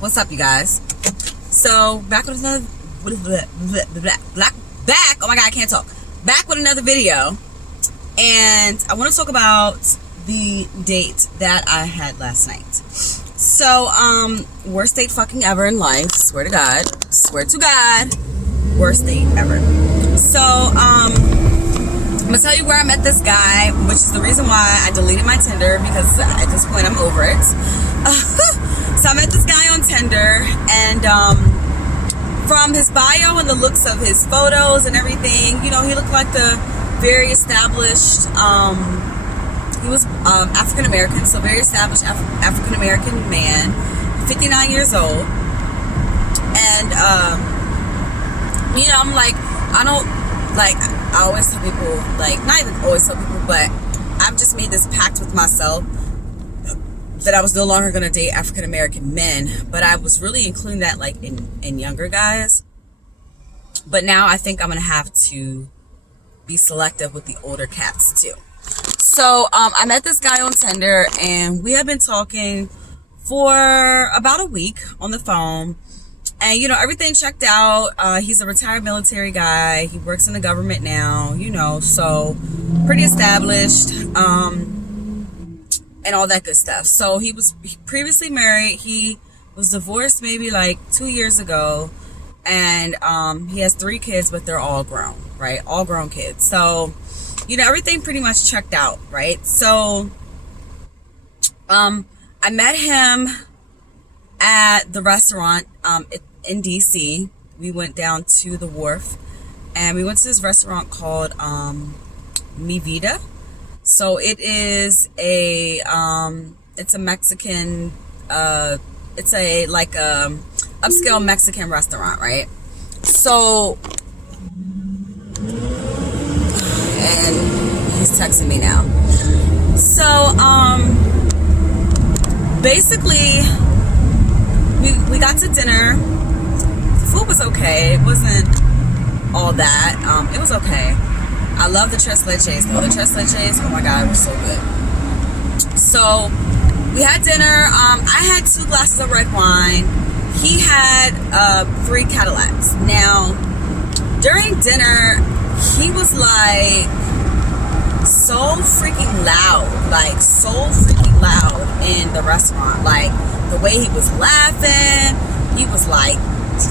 What's up, you guys? So back with another oh my god, I can't talk. Back with another video, and I want to talk about the date that I had last night. So worst date fucking ever in life. Swear to God, worst date ever. So I'm gonna tell you where I met this guy, which is the reason why I deleted my Tinder, because at this point I'm over it. So I met this guy on Tinder, and from his bio and the looks of his photos and everything, you know, he looked like the very established, he was African American, so very established African American man, 59 years old. And you know, I'm like, I always tell people, like, not even always tell people, but I've just made this pact with myself that I was no longer going to date African American men, but I was really including that like in younger guys. But now I think I'm going to have to be selective with the older cats too. So I met this guy on Tinder, and we have been talking for about a week on the phone. And, you know, everything checked out. He's a retired military guy. He works in the government now, you know, so pretty established, and all that good stuff. So he was previously married. He was divorced maybe like 2 years ago. And he has 3 kids, but they're all grown, right? All grown kids. So, you know, everything pretty much checked out, right? So I met him at the restaurant in DC. We went down to the wharf, and we went to this restaurant called Mi Vida. So it is a it's a Mexican, it's a like upscale Mexican restaurant, right? So, and he's texting me now. So basically we got to dinner. The food was okay. It wasn't all that. It was okay. I love the tres leches. The tres leches, oh my god, it was so good. So we had dinner. I had 2 glasses of red wine. He had 3 Cadillacs. Now, during dinner, he was like so freaking loud, in the restaurant. Like the way he was laughing, he was like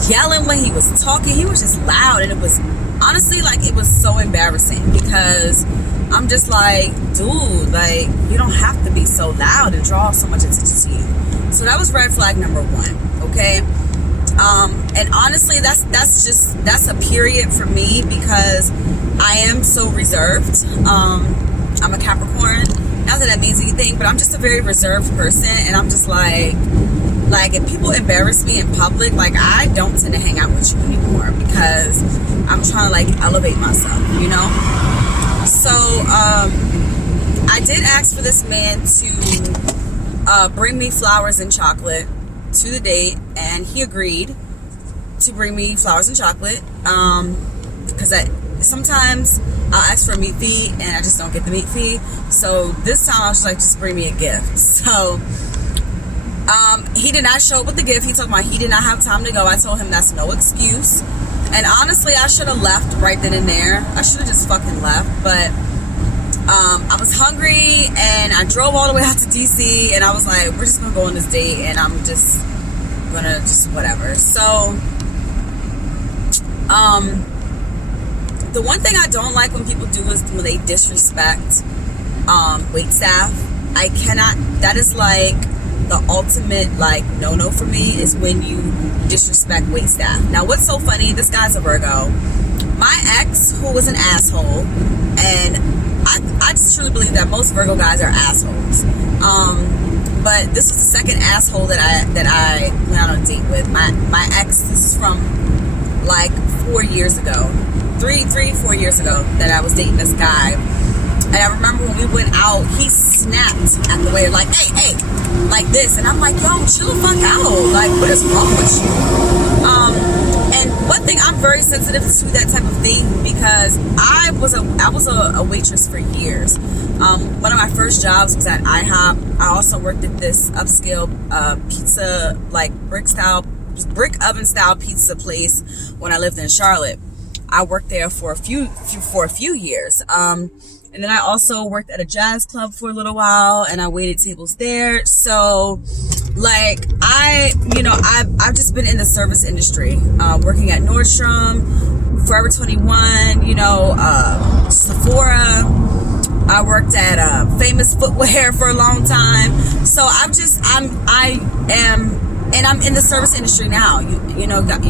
yelling when he was talking. He was just loud, and it was honestly like it was so embarrassing, because I'm just like, dude, like, you don't have to be so loud and draw so much attention to you. So that was red flag number 1, okay? And honestly, that's a period for me, because I am so reserved. I'm a Capricorn. Not that that means anything, but I'm just a very reserved person, and I'm just like if people embarrass me in public, like, I don't tend to hang out with you anymore, because I'm trying to like elevate myself, you know? So I did ask for this man to bring me flowers and chocolate to the date, and he agreed to bring me flowers and chocolate, because sometimes I'll ask for a meat fee and I just don't get the meat fee. So this time I was like, just bring me a gift. So he did not show up with the gift. He told me he did not have time to go. I told him that's no excuse. And honestly, I should have left right then and there. I should have just fucking left. But I was hungry, and I drove all the way out to DC, and I was like, we're just gonna go on this date, and I'm just gonna whatever. So the one thing I don't like when people do is when they disrespect wait staff. I cannot. That is like the ultimate like no for me, is when you disrespect wait staff. Now, what's so funny? This guy's a Virgo. My ex, who was an asshole, and I just truly believe that most Virgo guys are assholes. But this was the second asshole that I went out on a date with. My ex. This is from like 4 years ago, 4 years ago, that I was dating this guy. And I remember when we went out, he snapped at the waiter, like, hey, like this. And I'm like, yo, chill the fuck out. Like, what is wrong with you? And one thing, I'm very sensitive to that type of thing, because I was a waitress for years. One of my first jobs was at IHOP. I also worked at this upscale pizza, like brick oven style pizza place when I lived in Charlotte. I worked there for a few years. And then I also worked at a jazz club for a little while, and I waited tables there. So, like, I've just been in the service industry, working at Nordstrom, Forever 21, Sephora. I worked at Famous Footwear for a long time. So I'm in the service industry now. You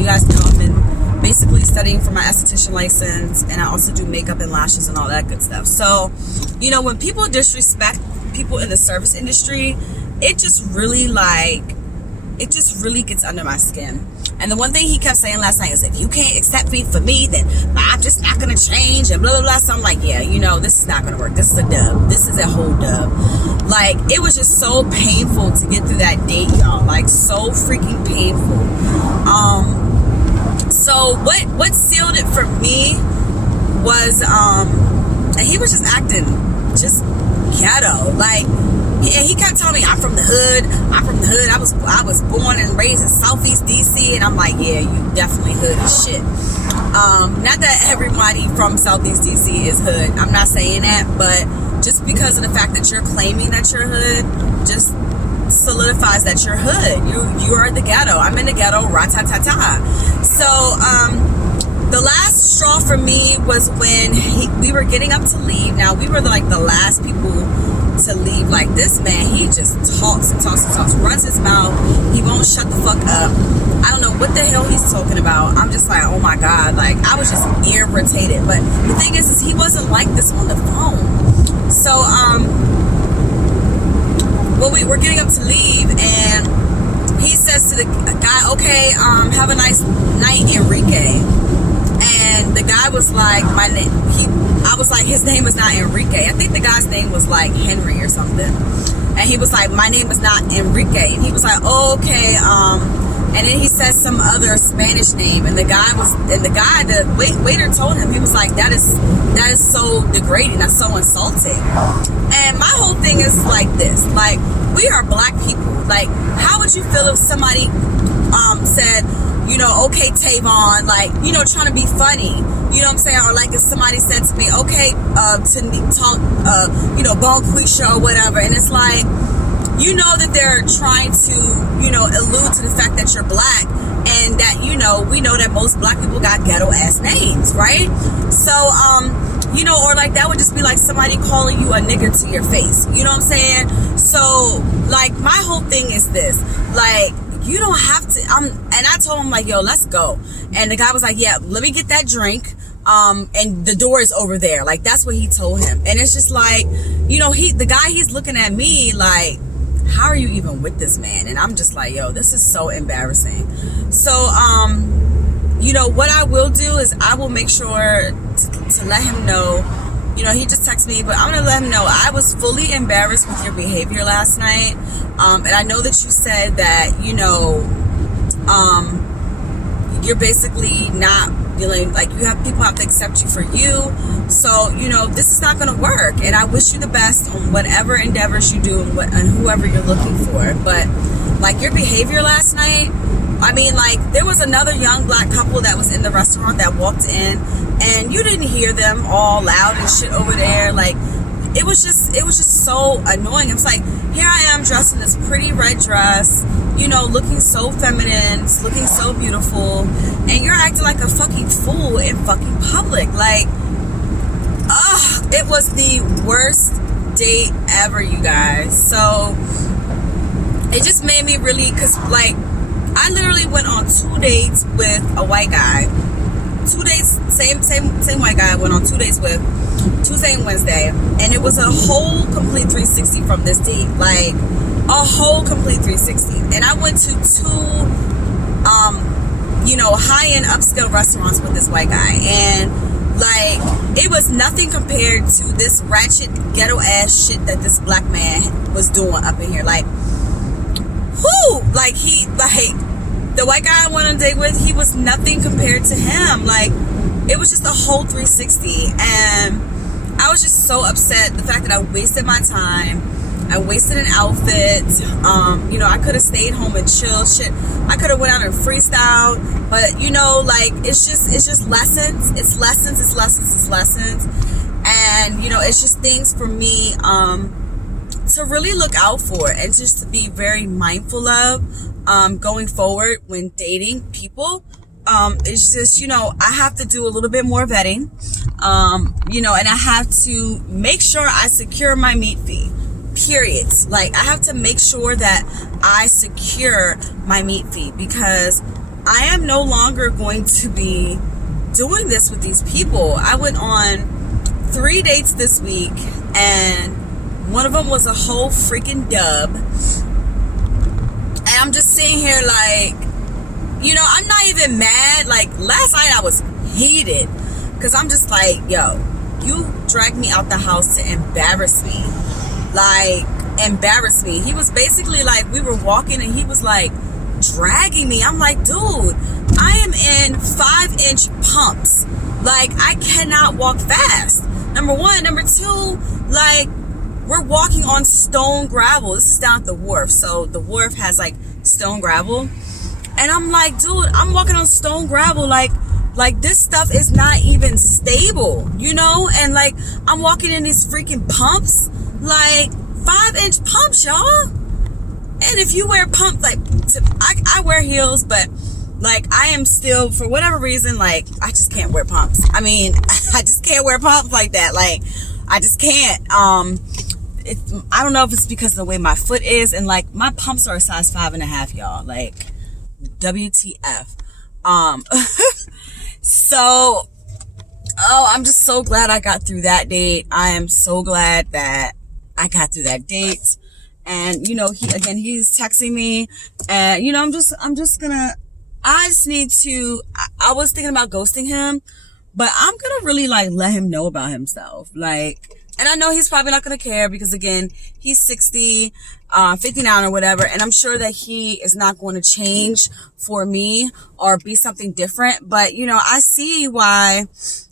guys come and basically studying for my esthetician license, and I also do makeup and lashes and all that good stuff. So, when people disrespect people in the service industry, it just really gets under my skin. And the one thing he kept saying last night is, if you can't accept me for me, then I'm just not gonna change, and blah blah blah. So I'm like, yeah, this is not gonna work. This is a dub. This is a whole dub. Like, it was just so painful to get through that date, y'all. Like, so freaking painful. So what sealed it for me was, and he was just acting just ghetto. Like, he kept telling me, I'm from the hood. I was born and raised in Southeast DC. And I'm like, yeah, you definitely hood as shit. Not that everybody from Southeast DC is hood. I'm not saying that, but just because of the fact that you're claiming that you're hood, just solidifies that you're hood. You are the ghetto. I'm in the ghetto, ra-ta-ta-ta. So, the last straw for me was when we were getting up to leave. Now, we were like the last people to leave. Like, this man, he just talks and talks and talks, runs his mouth. He won't shut the fuck up. I don't know what the hell he's talking about. I'm just like, oh my God. Like, I was just irritated. But the thing is he wasn't like this on the phone. So, well, we were getting up to leave, and he says to the guy, okay, have a nice night, Enrique. And the guy was like, I was like, his name is not Enrique. I think the guy's name was like Henry or something. And he was like, my name is not Enrique. And he was like, oh, okay, and then he said some other Spanish name, and the waiter told him, he was like, that is so degrading, that's so insulting. And my whole thing is like this, like, we are black people. Like, how would you feel if somebody said, okay, Tavon, like, trying to be funny, you know what I'm saying? Or like if somebody said to me, okay, Bonquisha or whatever, and it's like, that they're trying to, allude to the fact that you're black, and that, we know that most black people got ghetto ass names, right? So, or like that would just be like somebody calling you a nigger to your face, you know what I'm saying? So, like, my whole thing is this, like, you don't have to, and I told him, like, yo, let's go. And the guy was like, yeah, let me get that drink. And the door is over there. Like, that's what he told him. And it's just like, the guy, he's looking at me like, how are you even with this man? And I'm just like, yo, this is so embarrassing. So, what I will do is I will make sure to let him know, he just texted me, but I'm going to let him know I was fully embarrassed with your behavior last night. And I know that you said that, you're basically not feeling like people have to accept you for you. So, this is not going to work. And I wish you the best on whatever endeavors you do and whoever you're looking for. But, like, your behavior last night, I mean, like, there was another young black couple that was in the restaurant that walked in, and you didn't hear them all loud and shit over there. Like, it was just so annoying. It was like, here I am dressed in this pretty red dress, looking so feminine, looking so beautiful, and you're acting like a fucking fool in fucking public. Like, it was the worst date ever, you guys. So, it just made me really, because, like, I literally went on 2 dates with a white guy. 2 dates, same white guy I went on 2 dates with, Tuesday and Wednesday, and it was a whole complete 360 from this date. Like, a whole complete 360. And I went to two high-end upscale restaurants with this white guy, and like, it was nothing compared to this ratchet ghetto ass shit that this black man was doing up in here. Like, the white guy I went on a date with, he was nothing compared to him. Like, it was just a whole 360. And I was just so upset. The fact that I wasted my time. I wasted an outfit. I could have stayed home and chilled. Shit, I could have went out and freestyled. But like it's just lessons. It's lessons. It's lessons. It's lessons. And it's just things for me to really look out for and just to be very mindful of going forward when dating people. It's just I have to do a little bit more vetting. And I have to make sure I secure my meat fee. Period. Like, I have to make sure that I secure my meat fee, because I am no longer going to be doing this with these people. I went on 3 dates this week, and one of them was a whole freaking dub. And I'm just sitting here like, I'm not even mad. Like, last night I was heated, because I'm just like, yo, you dragged me out the house to embarrass me. Like, embarrass me. He was basically like, we were walking and he was like dragging me. I'm like, dude, I am in 5-inch pumps. Like, I cannot walk fast. Number one. Number two, like, we're walking on stone gravel. This is down at the wharf. So the wharf has like stone gravel. And I'm like, dude, I'm walking on stone gravel. Like this stuff is not even stable, And like, I'm walking in these freaking pumps. Like 5-inch pumps, y'all. And if you wear pumps, like, I wear heels, but like, I am still, for whatever reason, like, I just can't wear pumps. I mean, I just can't wear pumps like that. Like, I just can't. I don't know if it's because of the way my foot is, and like, my pumps are a size 5.5, y'all. Like, WTF. So, I'm just so glad I got through that date. I am so glad that I got through that date. And, he's texting me, and, I was thinking about ghosting him, but I'm going to really like let him know about himself. Like, and I know he's probably not going to care, because again, he's 60, 59 or whatever. And I'm sure that he is not going to change for me or be something different. But, I see why,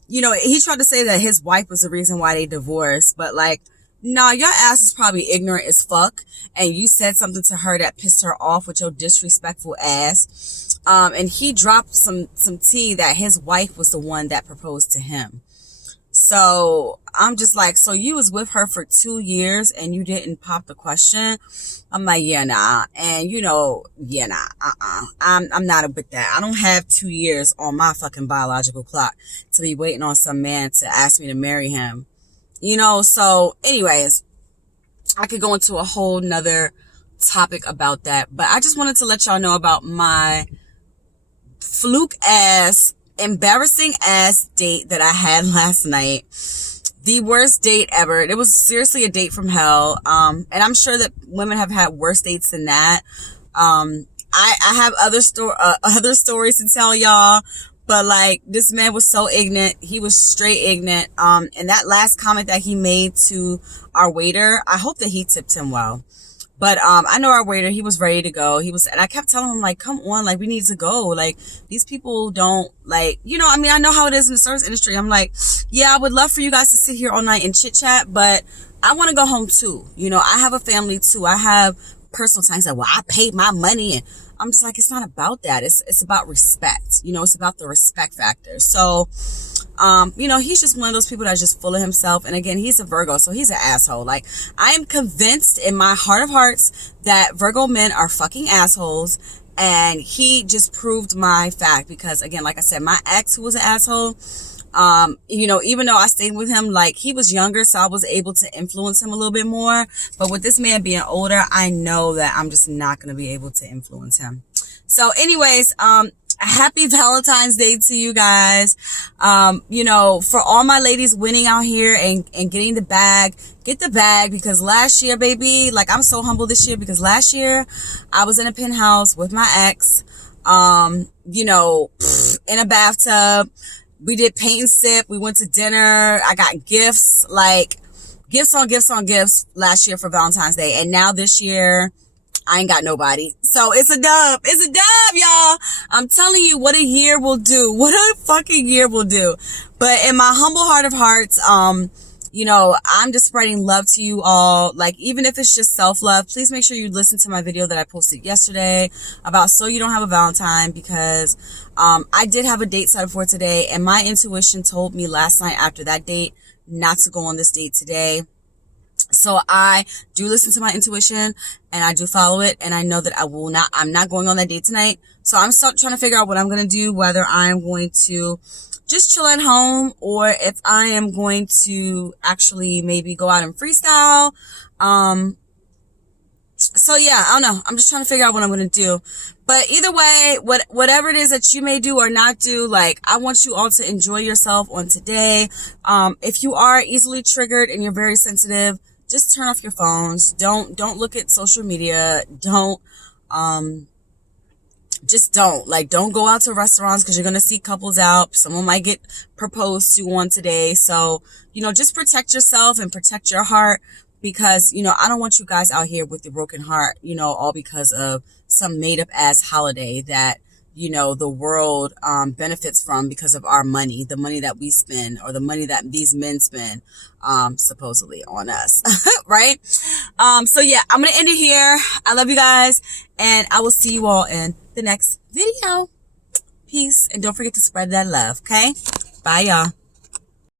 he tried to say that his wife was the reason why they divorced, but like, no, your ass is probably ignorant as fuck, and you said something to her that pissed her off with your disrespectful ass. And he dropped some tea that his wife was the one that proposed to him. So I'm just like, so you was with her for 2 years and you didn't pop the question? I'm like, yeah, nah. And yeah, nah, I'm not with that. I don't have 2 years on my fucking biological clock to be waiting on some man to ask me to marry him. So anyways, I could go into a whole nother topic about that, but I just wanted to let y'all know about my fluke ass, embarrassing ass date that I had last night. The worst date ever. It was seriously a date from hell. And I'm sure that women have had worse dates than that. I have other stories to tell y'all. But like, this man was so ignorant. He was straight ignorant. And that last comment that he made to our waiter, I hope that he tipped him well. But I know our waiter, he was ready to go. And I kept telling him, like, come on, like, we need to go. Like, these people don't, like, I know how it is in the service industry. I'm like, yeah, I would love for you guys to sit here all night and chit chat, but I want to go home too. I have a family too. I have personal time. He's like, well, I paid my money, and I'm just like, it's not about that. It's about respect. It's about the respect factor. So, he's just one of those people that's just full of himself. And again, he's a Virgo, so he's an asshole. Like, I am convinced in my heart of hearts that Virgo men are fucking assholes. And he just proved my fact, because again, like I said, my ex, who was an asshole, even though I stayed with him, like, he was younger, so I was able to influence him a little bit more. But with this man being older, I know that I'm just not going to be able to influence him. So anyways, happy Valentine's Day to you guys. For all my ladies winning out here and getting the bag, get the bag, because last year, baby, like, I'm so humble this year, because last year I was in a penthouse with my ex, in a bathtub. We did paint and sip. We went to dinner. I got gifts, like gifts on gifts on gifts last year for Valentine's Day. And now this year, I ain't got nobody. So it's a dub. It's a dub, y'all. I'm telling you what a year will do. What a fucking year will do. But in my humble heart of hearts, you know, I'm just spreading love to you all. Like, even if it's just self-love, please make sure you listen to my video that I posted yesterday about So You Don't Have a Valentine, because I did have a date set up for today, and my intuition told me last night after that date not to go on this date today. So I do listen to my intuition and I do follow it, and I know that I'm not going on that date tonight. So I'm still trying to figure out what I'm going to do, whether I'm going to just chill at home or if I am going to actually maybe go out and freestyle. So yeah, I don't know. I'm just trying to figure out what I'm going to do. But either way, whatever it is that you may do or not do, like, I want you all to enjoy yourself on today. If you are easily triggered and you're very sensitive, just turn off your phones. Don't look at social media. Just don't go out to restaurants because you're going to see couples out. Someone might get proposed to on today. So, you know, just protect yourself and protect your heart, because, you know, I don't want you guys out here with your broken heart, you know, all because of some made up ass holiday that, you know, the world benefits from because of our money, the money that we spend, or the money that these men spend supposedly on us. Right? So yeah, I'm going to end it here. I love you guys, and I will see you all in the next video. Peace. And don't forget to spread that love. Okay? Bye, y'all.